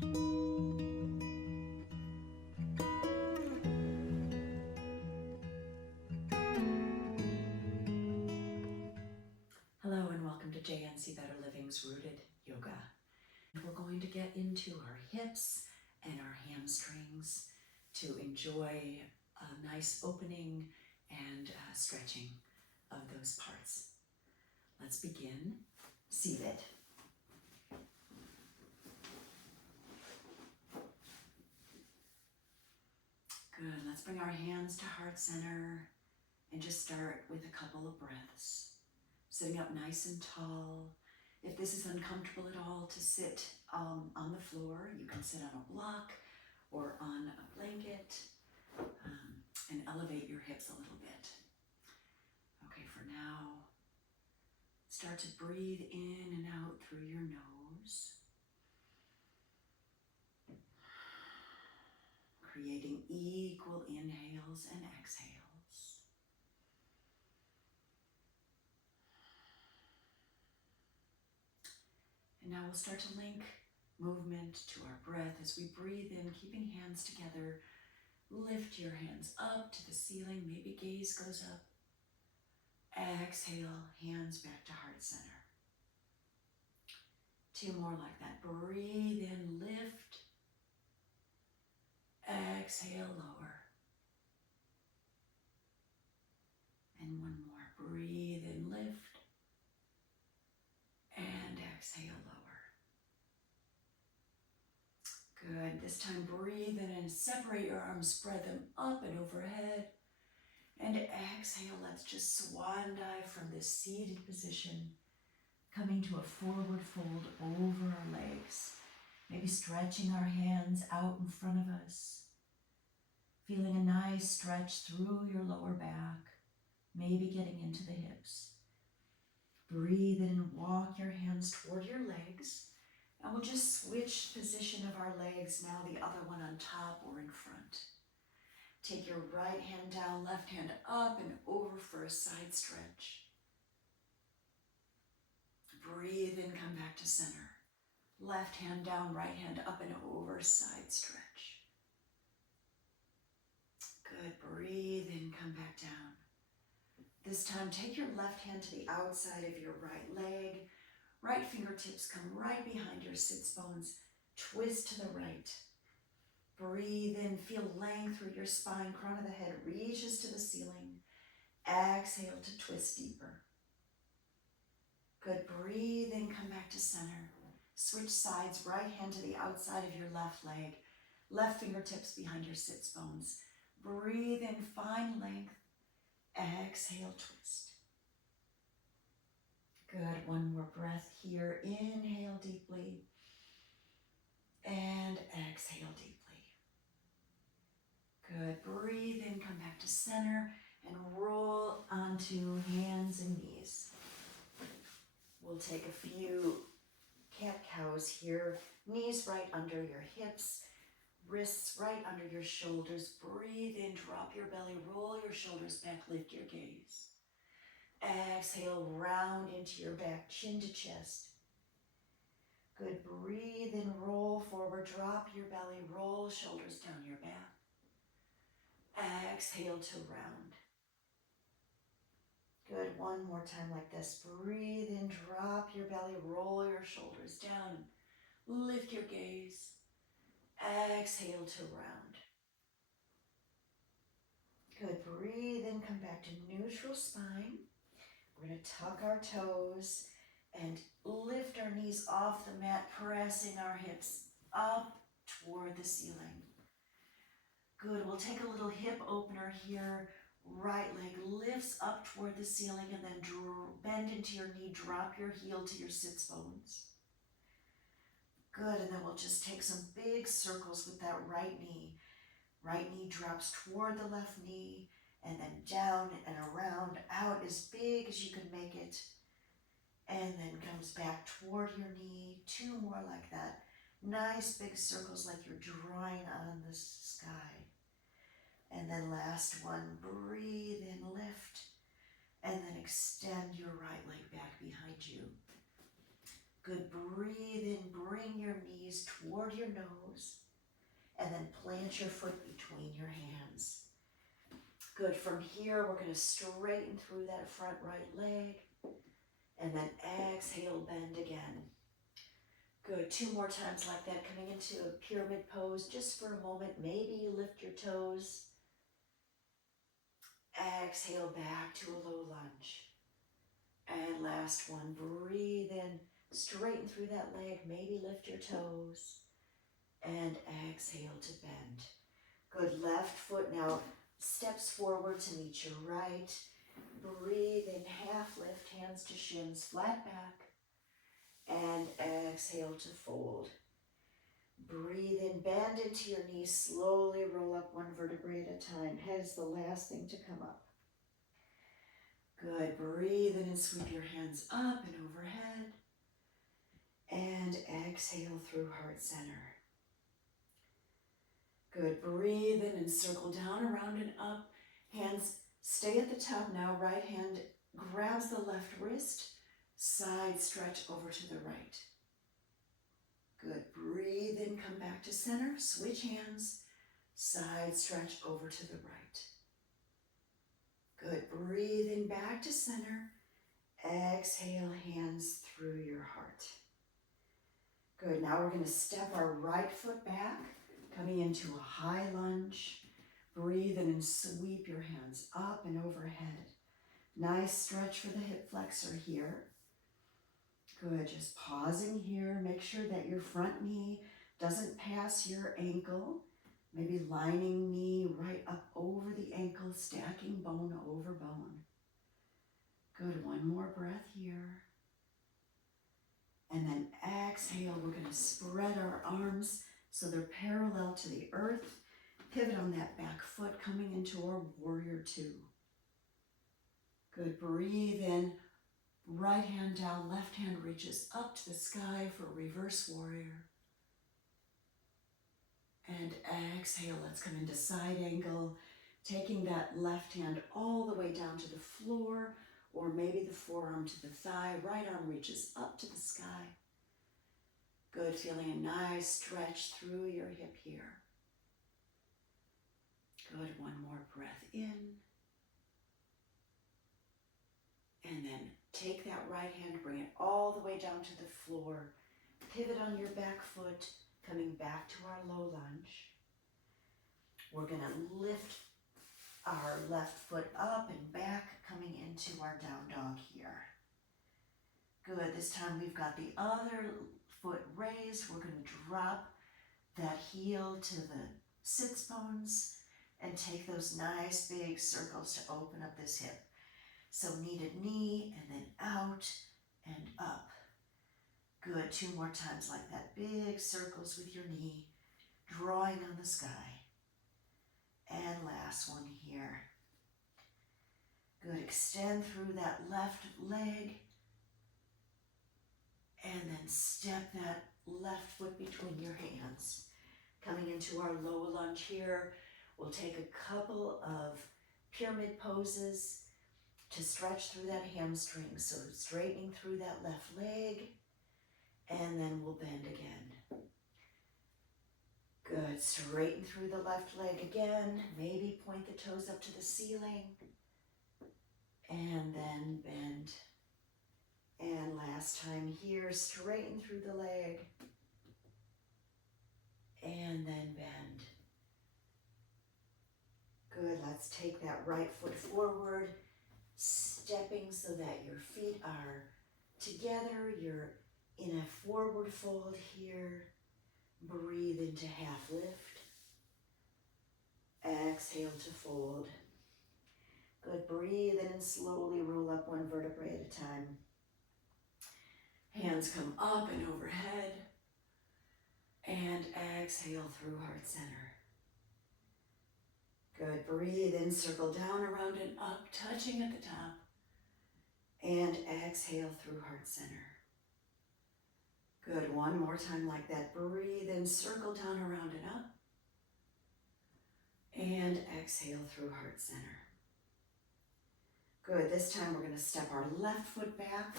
Hello and welcome to JNC Better Living's Rooted Yoga. We're going to get into our hips and our hamstrings to enjoy a nice opening and stretching of those parts. Let's begin seated. Good, let's bring our hands to heart center and just start with a couple of breaths. Sitting up nice and tall. If this is uncomfortable at all to sit on the floor, you can sit on a block or on a blanket and elevate your hips a little bit. Okay, for now, start to breathe in and out through your nose, creating equal inhales and exhales. And now we'll start to link movement to our breath as we breathe in, keeping hands together. Lift your hands up to the ceiling, maybe gaze goes up. Exhale, hands back to heart center. 2 more like that. Breathe in, lift. Exhale, lower. And 1 more. Breathe in, lift. And exhale, lower. Good. This time breathe in and separate your arms, spread them up and overhead. And exhale, let's just swan dive from this seated position, coming to a forward fold over our legs. Maybe stretching our hands out in front of us. Feeling a nice stretch through your lower back, maybe getting into the hips. Breathe in and walk your hands toward your legs. And we'll just switch position of our legs, now the other one on top or in front. Take your right hand down, left hand up and over for a side stretch. Breathe in, come back to center. Left hand down, right hand up and over, side stretch. Good, breathe in, come back down. This time, take your left hand to the outside of your right leg. Right fingertips come right behind your sits bones. Twist to the right. Breathe in, feel length through your spine. Crown of the head reaches to the ceiling. Exhale to twist deeper. Good, breathe in, come back to center. Switch sides, right hand to the outside of your left leg. Left fingertips behind your sits bones. Breathe in, find length. Exhale, twist. Good, 1 more breath here. Inhale deeply and exhale deeply. Good, breathe in, come back to center and roll onto hands and knees. We'll take a few cat-cows here. Knees right under your hips, wrists right under your shoulders. Breathe in, drop your belly, roll your shoulders back, lift your gaze. Exhale, round into your back, chin to chest. Good, breathe in, roll forward, drop your belly, roll shoulders down your back. Exhale to round. Good, 1 more time like this. Breathe in, drop your belly, roll your shoulders down, lift your gaze. Exhale to round. Good, breathe in, come back to neutral spine. We're going to tuck our toes and lift our knees off the mat, pressing our hips up toward the ceiling. Good, we'll take a little hip opener here. Right leg lifts up toward the ceiling and then bend into your knee, drop your heel to your sits bones. Good, and then we'll just take some big circles with that right knee. Right knee drops toward the left knee, and then down and around, out as big as you can make it. And then comes back toward your knee. 2 more like that. Nice big circles like you're drawing on the sky. And then last one, breathe in, lift, and then extend your right leg back behind you. Good, breathe in, bring your knees toward your nose, and then plant your foot between your hands. Good, from here we're going to straighten through that front right leg, and then exhale, bend again. Good, 2 more times like that, coming into a pyramid pose just for a moment. Maybe you lift your toes. Exhale back to a low lunge. And last one, breathe in, straighten through that leg, maybe lift your toes, and exhale to bend. Good, left foot now steps forward to meet your right. Breathe in, half lift, hands to shins, flat back, and exhale to fold. Breathe in, bend into your knees, slowly roll up 1 vertebrae at a time. Head is the last thing to come up. Good, breathe in and sweep your hands up and overhead. And exhale through heart center. Good, breathe in and circle down, around and up. Hands stay at the top now. Right hand grabs the left wrist, side stretch over to the right. Good, breathe in, come back to center, switch hands, side stretch over to the right. Good, breathe in, back to center, exhale, hands through your heart. Good, now we're going to step our right foot back, coming into a high lunge. Breathe in and sweep your hands up and overhead. Nice stretch for the hip flexor here. Good, just pausing here. Make sure that your front knee doesn't pass your ankle. Maybe lining knee right up over the ankle, stacking bone over bone. Good, 1 more breath here. And then exhale, we're going to spread our arms so they're parallel to the earth. Pivot on that back foot, coming into our warrior 2. Good, breathe in. Right hand down, left hand reaches up to the sky for reverse warrior. And exhale, let's come into side angle, taking that left hand all the way down to the floor, or maybe the forearm to the thigh. Right arm reaches up to the sky. Good, feeling a nice stretch through your hip here. Good, 1 more breath in. And then take that right hand, bring it all the way down to the floor. Pivot on your back foot, coming back to our low lunge. We're going to lift our left foot up and back, coming into our down dog here. Good, this time we've got the other foot raised. We're going to drop that heel to the sits bones and take those nice big circles to open up this hip. So kneaded knee and then out and up. Good, 2 more times like that. Big circles with your knee, drawing on the sky. And last one here. Good, extend through that left leg. And then step that left foot between your hands. Coming into our low lunge here, we'll take a couple of pyramid poses to stretch through that hamstring. So straightening through that left leg, and then we'll bend again. Good, straighten through the left leg again. Maybe point the toes up to the ceiling, and then bend. And last time here, straighten through the leg, and then bend. Good, let's take that right foot forward, stepping so that your feet are together. You're in a forward fold here. Breathe into half lift. Exhale to fold. Good, breathe in and slowly roll up 1 vertebrae at a time. Hands come up and overhead. And exhale through heart center. Good, breathe in, circle down, around and up, touching at the top. And exhale through heart center. Good, 1 more time like that. Breathe in, circle down, around and up. And exhale through heart center. Good, this time we're going to step our left foot back,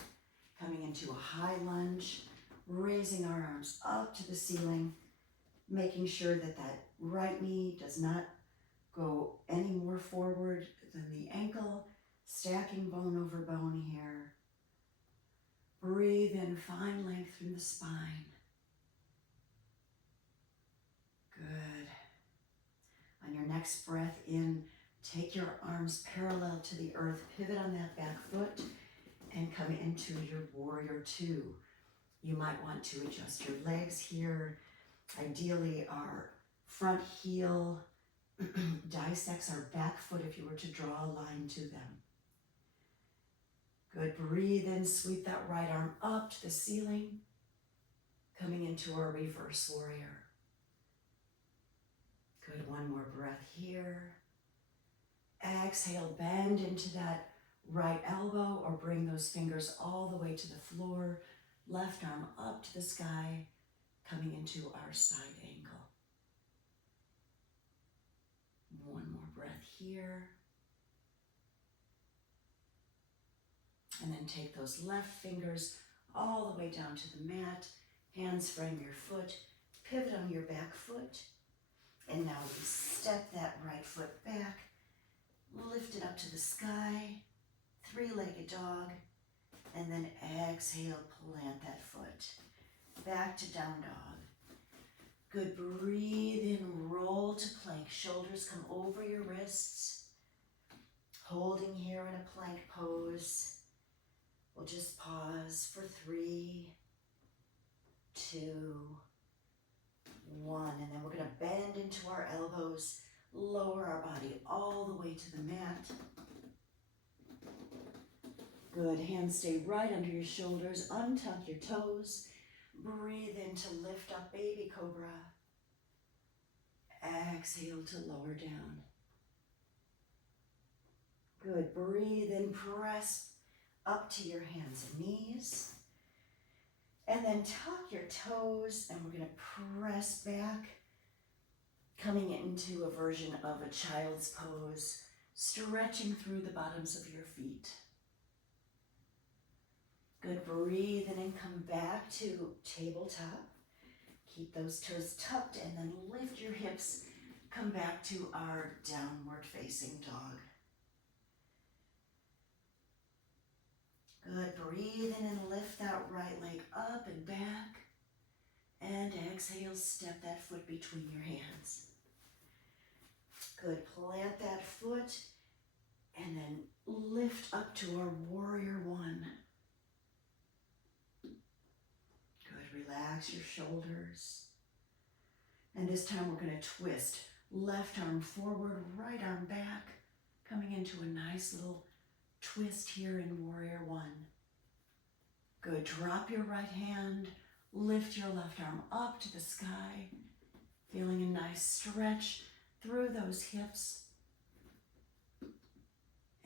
coming into a high lunge. raising our arms up to the ceiling, making sure that that right knee does not go any more forward than the ankle, stacking bone over bone here. Breathe in, find length through the spine. Good. On your next breath in, take your arms parallel to the earth, pivot on that back foot, and come into your warrior two. You might want to adjust your legs here. Ideally, our front heel dissects our back foot if you were to draw a line to them. Good, breathe in, sweep that right arm up to the ceiling, coming into our reverse warrior. Good, one more breath here. Exhale, bend into that right elbow or bring those fingers all the way to the floor. Left arm up to the sky, coming into our side angle. One more breath here. And then take those left fingers all the way down to the mat. Hands frame your foot, pivot on your back foot. And now we step that right foot back, lift it up to the sky, three-legged dog, and then exhale, plant that foot. Back to down dog. Good, breathe in, roll to plank. Shoulders come over your wrists. Holding here in a plank pose. We'll just pause for 3, 2, 1. And then we're going to bend into our elbows, lower our body all the way to the mat. Good, hands stay right under your shoulders, untuck your toes. Breathe in to lift up, baby cobra. Exhale to lower down. Good, breathe in, press up to your hands and knees. And then tuck your toes, and we're going to press back, coming into a version of a child's pose, stretching through the bottoms of your feet. Good, breathe in and come back to tabletop. Keep those toes tucked and then lift your hips. Come back to our downward facing dog. Good, breathe in and lift that right leg up and back. And exhale, step that foot between your hands. Good, plant that foot and then lift up to our warrior one. Good, relax your shoulders. And this time we're going to twist. Left arm forward, right arm back, coming into a nice little twist here in warrior one. Good, drop your right hand, lift your left arm up to the sky, feeling a nice stretch through those hips.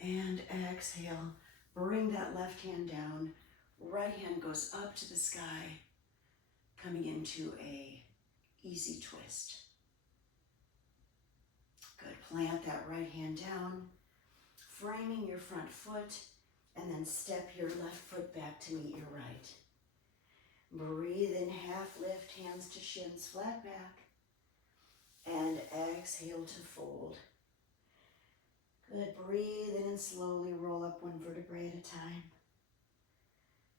And exhale, bring that left hand down, right hand goes up to the sky, coming into a easy twist. Good, plant that right hand down, framing your front foot, and then step your left foot back to meet your right. Breathe in, half lift, hands to shins, flat back, and exhale to fold. Good, breathe in and slowly roll up one vertebrae at a time.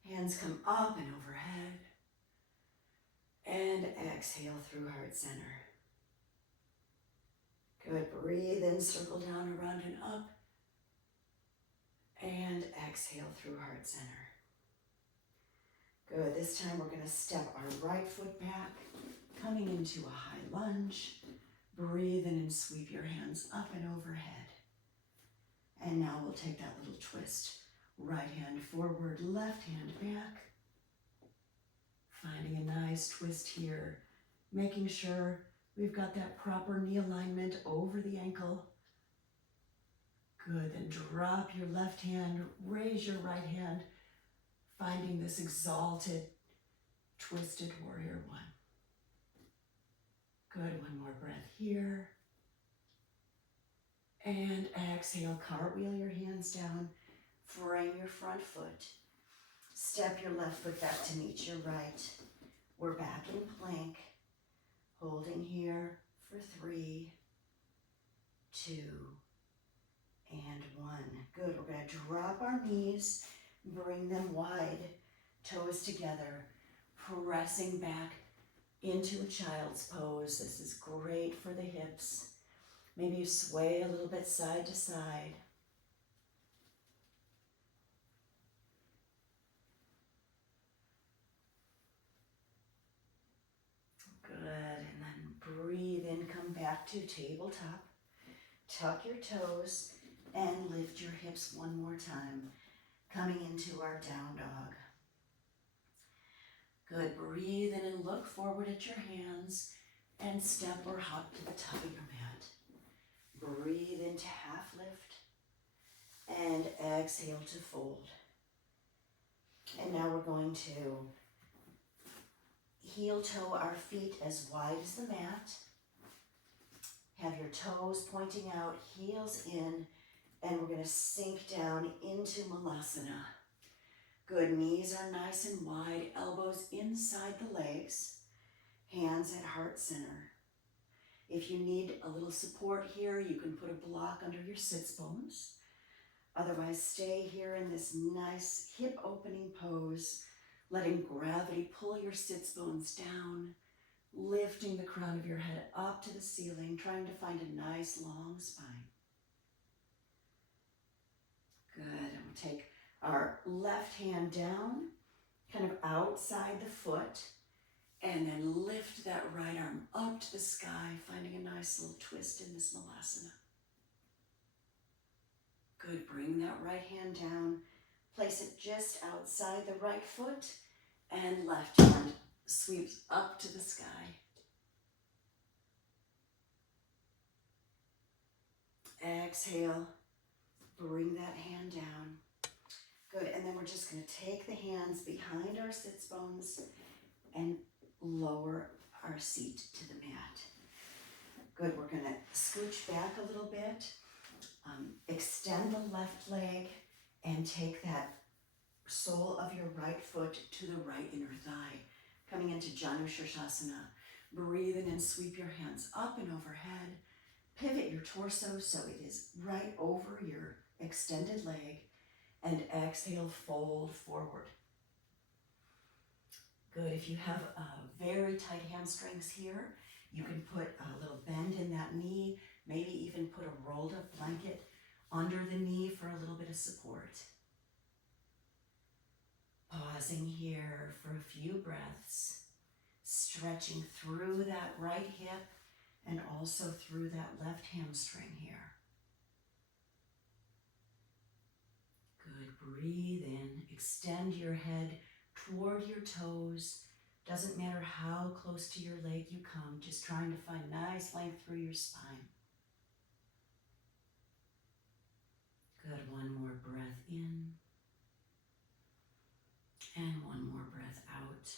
Hands come up and overhead, and exhale through heart center. Good, breathe in, circle down, around and up, and exhale through heart center. Good, this time we're going to step our right foot back, coming into a high lunge. Breathe in and sweep your hands up and overhead. And now we'll take that little twist. Right hand forward, left hand back. Finding a nice twist here, making sure we've got that proper knee alignment over the ankle. Good, then drop your left hand, raise your right hand, finding this exalted, twisted warrior one. Good, one more breath here. And exhale, cartwheel your hands down, frame your front foot. Step your left foot back to meet your right. We're back in plank, holding here for 3, 2, and 1. Good, we're gonna drop our knees, bring them wide, toes together, pressing back into a child's pose. This is great for the hips. Maybe you sway a little bit side to side. Good, and then breathe in, come back to tabletop. Tuck your toes and lift your hips one more time, coming into our down dog. Good, breathe in and look forward at your hands and step or hop to the top of your mat. Breathe into half lift and exhale to fold. And now we're going to heel toe our feet as wide as the mat. Have your toes pointing out, heels in, and we're going to sink down into Malasana. Good, knees are nice and wide, elbows inside the legs, hands at heart center. If you need a little support here, you can put a block under your sits bones. Otherwise, stay here in this nice hip opening pose, letting gravity pull your sits bones down, lifting the crown of your head up to the ceiling, trying to find a nice long spine. Good, and we'll take our left hand down, kind of outside the foot, and then lift that right arm up to the sky, finding a nice little twist in this Malasana. Good, bring that right hand down, place it just outside the right foot, and left hand sweeps up to the sky. Exhale, bring that hand down. Good, and then we're just going to take the hands behind our sits bones and lower our seat to the mat. Good, we're going to scooch back a little bit, extend the left leg, and take that sole of your right foot to the right inner thigh, coming into Janu Shirshasana. Breathe in and sweep your hands up and overhead. Pivot your torso so it is right over your extended leg, and exhale, fold forward. Good, if you have very tight hamstrings here, you can put a little bend in that knee, maybe even put a rolled up blanket under the knee for a little bit of support. Pausing here for a few breaths, stretching through that right hip and also through that left hamstring here. Good, breathe in, extend your head toward your toes. Doesn't matter how close to your leg you come, just trying to find nice length through your spine. Good, one more breath in. And one more breath out.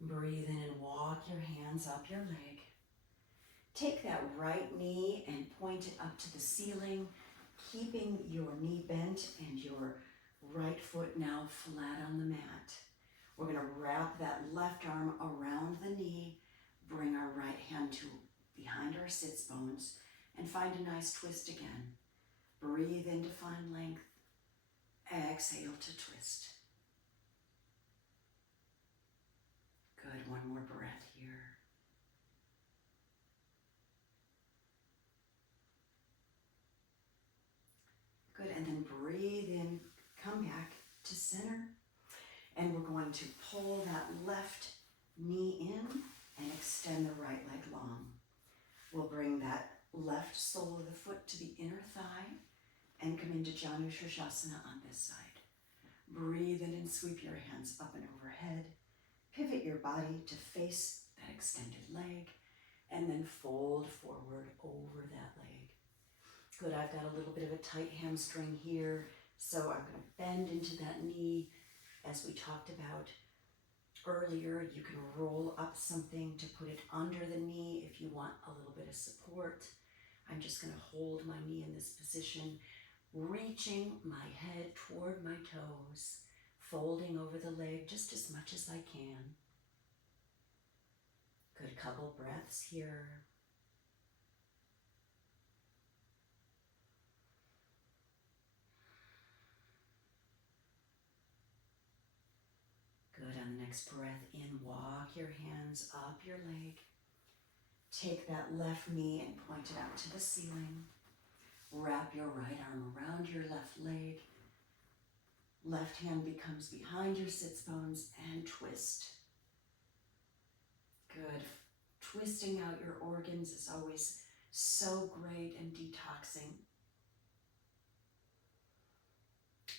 Breathe in and walk your hands up your leg. Take that right knee and point it up to the ceiling, keeping your knee bent and your right foot now flat on the mat. We're going to wrap that left arm around the knee, bring our right hand to behind our sits bones, and find a nice twist again. Breathe in to find length. Exhale to twist. Good, one more breath here. Good, and then breathe in, come back to center, and we're going to pull that left knee in and extend the right leg long. We'll bring that left sole of the foot to the inner thigh and come into Janu Shirshasana on this side. Breathe in and sweep your hands up and overhead. Pivot your body to face that extended leg and then fold forward over that leg. Good, I've got a little bit of a tight hamstring here, so I'm going to bend into that knee. As we talked about earlier, you can roll up something to put it under the knee if you want a little bit of support. I'm just going to hold my knee in this position, reaching my head toward my toes, folding over the leg just as much as I can. Good couple breaths here. Good. On the next breath in, walk your hands up your leg. Take that left knee and point it out to the ceiling. Wrap your right arm around your left leg. Left hand becomes behind your sits bones and twist. Good. Twisting out your organs is always so great and detoxing.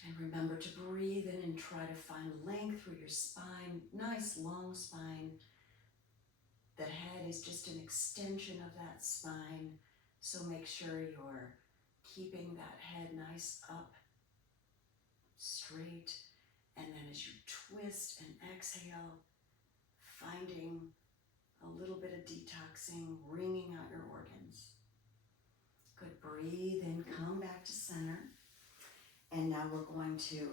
And remember to breathe in and try to find length through your spine. Nice long spine. The head is just an extension of that spine. So make sure you're keeping that head nice up, straight. And then as you twist and exhale, finding a little bit of detoxing, wringing out your organs. Good. Breathe in, come back to center. And now we're going to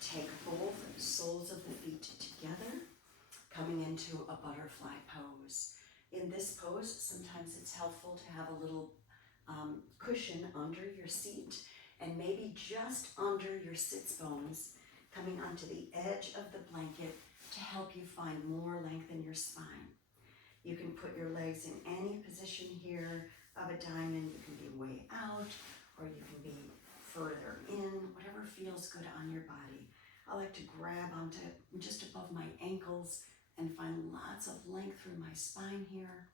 take both soles of the feet together, coming into a butterfly pose. In this pose, sometimes it's helpful to have a little cushion under your seat and maybe just under your sits bones, coming onto the edge of the blanket to help you find more length in your spine. You can put your legs in any position here of a diamond. You can be way out or you can be further in, whatever feels good on your body. I like to grab onto just above my ankles and find lots of length through my spine here.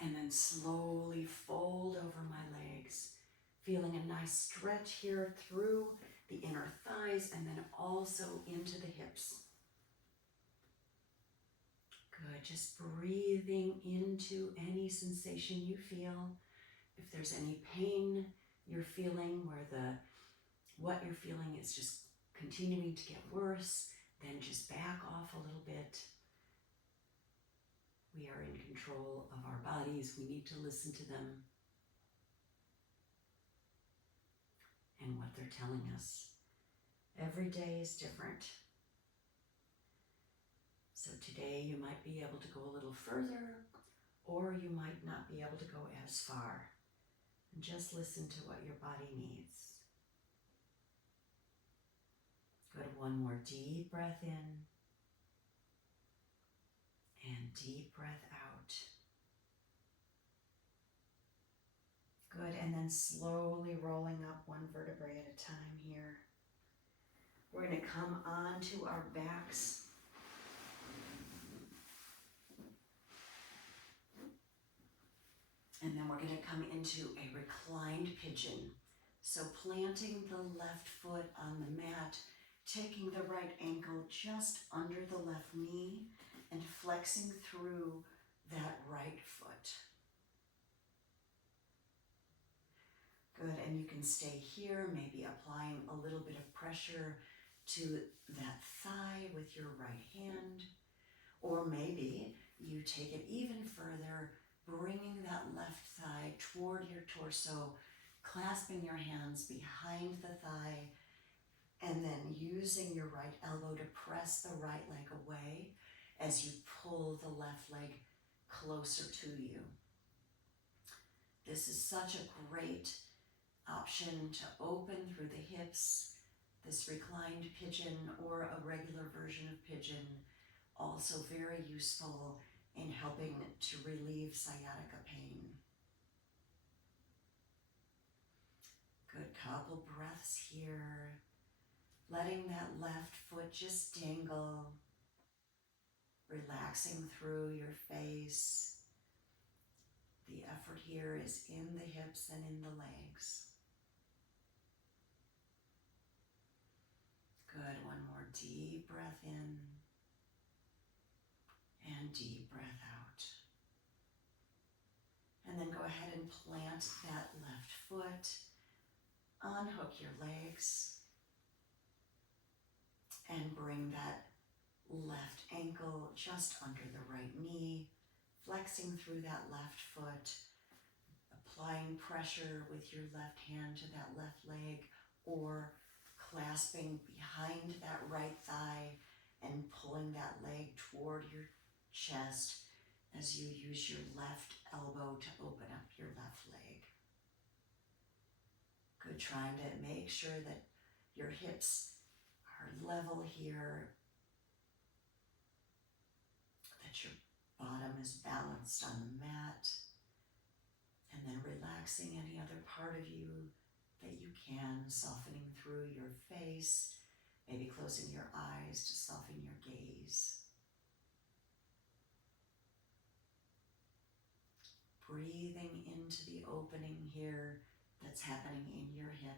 And then slowly fold over my legs, feeling a nice stretch here through the inner thighs and then also into the hips. Good, just breathing into any sensation you feel. If there's any pain you're feeling where what you're feeling is just continuing to get worse, then just back off a little bit. We are in control of our bodies. We need to listen to them and what they're telling us. Every day is different. So today you might be able to go a little further, or you might not be able to go as far. And just listen to what your body needs. Good. One more deep breath in and deep breath out. Good. And then slowly rolling up one vertebrae at a time here. We're going to come onto our backs. And then we're going to come into a reclined pigeon. So planting the left foot on the mat, taking the right ankle just under the left knee and flexing through that right foot. Good, and you can stay here, maybe applying a little bit of pressure to that thigh with your right hand. Or maybe you take it even further, bringing that left thigh toward your torso, clasping your hands behind the thigh, and then using your right elbow to press the right leg away as you pull the left leg closer to you. This is such a great option to open through the hips. This reclined pigeon or a regular version of pigeon, also very useful in helping to relieve sciatica pain. Good, couple breaths here. Letting that left foot just dangle. Relaxing through your face. The effort here is in the hips and in the legs. Good, one more deep breath in and deep breath out. And then go ahead and plant that left foot, unhook your legs, and bring that left ankle just under the right knee, flexing through that left foot, applying pressure with your left hand to that left leg, or clasping behind that right thigh and pulling that leg toward your chest as you use your left elbow to open up your left leg. Good, trying to make sure that your hips are level here, that your bottom is balanced on the mat, and then relaxing any other part of you that you can, softening through your face, maybe closing your eyes to soften your gaze. Breathing into the opening here that's happening in your hip.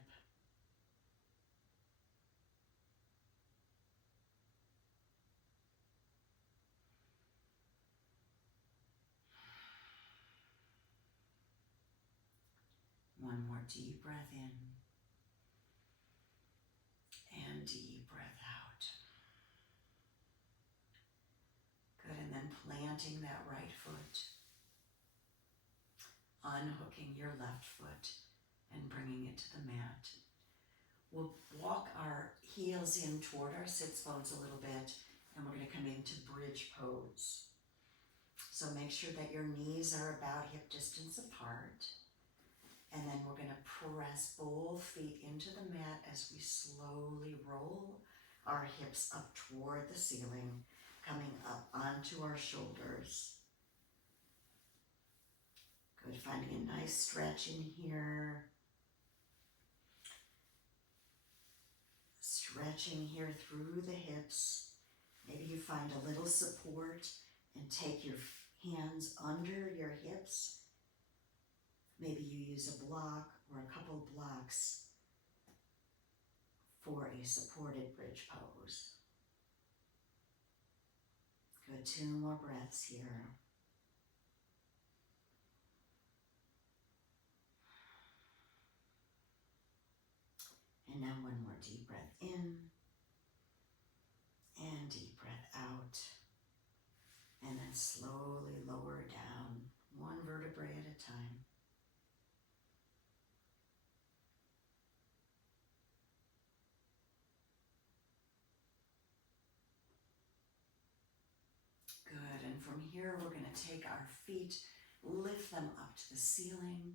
One more deep breath in and deep breath out. Good, and then planting that right foot, unhooking your left foot and bringing it to the mat. We'll walk our heels in toward our sits bones a little bit, and we're going to come into bridge pose. So make sure that your knees are about hip distance apart. And then we're going to press both feet into the mat as we slowly roll our hips up toward the ceiling, coming up onto our shoulders. Good, finding a nice stretch in here. Stretching here through the hips. Maybe you find a little support and take your hands under your hips. Maybe you use a block or a couple blocks for a supported bridge pose. Good, 2 more breaths here. And now one more deep breath in and deep breath out. And then slowly lower down, one vertebrae at a time. Good, and from here we're going to take our feet, lift them up to the ceiling,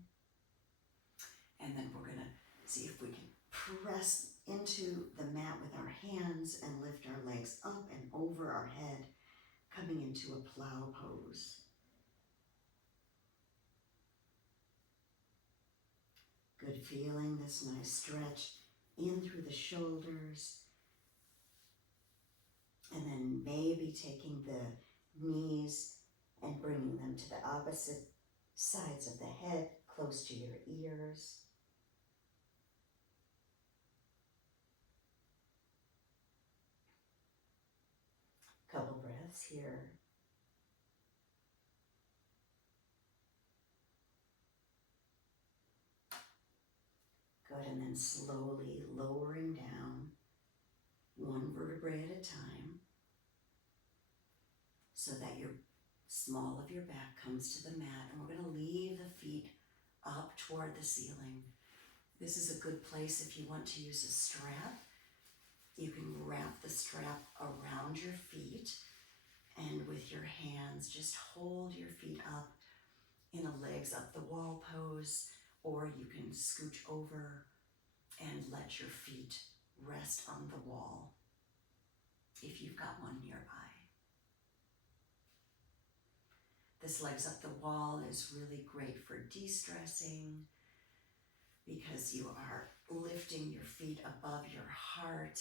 and then we're going to see if we can press into the mat with our hands and lift our legs up and over our head, coming into a plow pose. Good, feeling this nice stretch in through the shoulders, and then maybe taking the knees and bringing them to the opposite sides of the head, close to your ears. Couple breaths here. Good, and then slowly lowering down, one vertebrae at a time, so that your small of your back comes to the mat, and we're going to leave the feet up toward the ceiling. This is a good place if you want to use a strap. You can wrap the strap around your feet, and with your hands just hold your feet up in a legs up the wall pose, or you can scooch over and let your feet rest on the wall if you've got one nearby. This legs up the wall is really great for de-stressing because you are lifting your feet above your heart,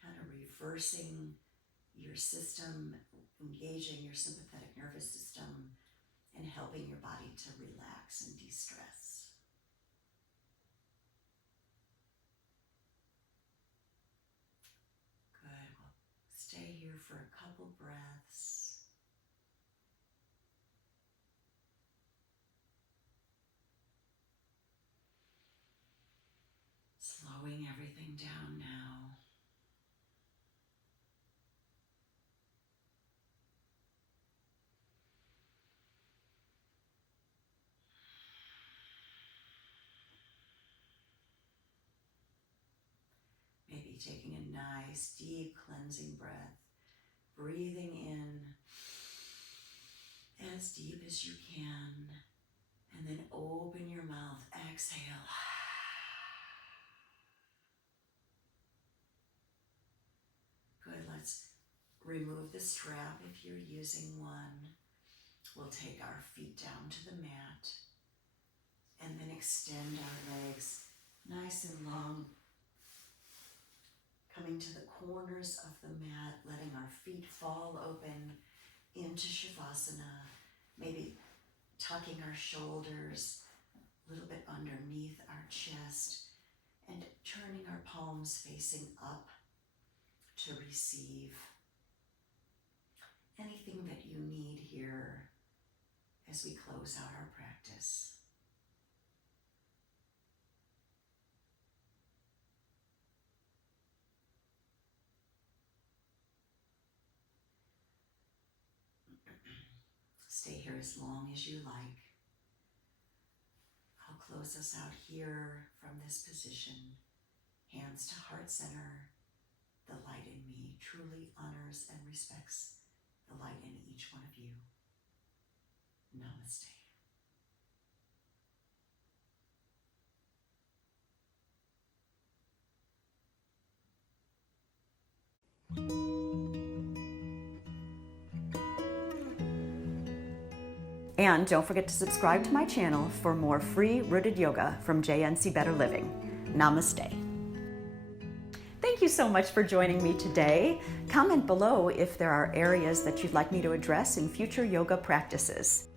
kind of reversing your system, engaging your sympathetic nervous system, and helping your body to relax and de-stress. Good. We'll stay here for a couple breaths. Slowing everything down now. Maybe taking a nice deep cleansing breath breathing in as deep as you can, and then open your mouth, exhale. Good, let's remove the strap if you're using one. We'll take our feet down to the mat and then extend our legs nice and long, coming to the corners of the mat, letting our feet fall open into Shavasana, maybe tucking our shoulders a little bit underneath our chest and turning our palms facing up to receive anything that you need here as we close out our practice. Stay here as long as you like. I'll close us out here from this position. Hands to heart center. The light in me truly honors and respects the light in each one of you. Namaste. And don't forget to subscribe to my channel for more free rooted yoga from JNC Better Living. Namaste. Thank you so much for joining me today. Comment below if there are areas that you'd like me to address in future yoga practices.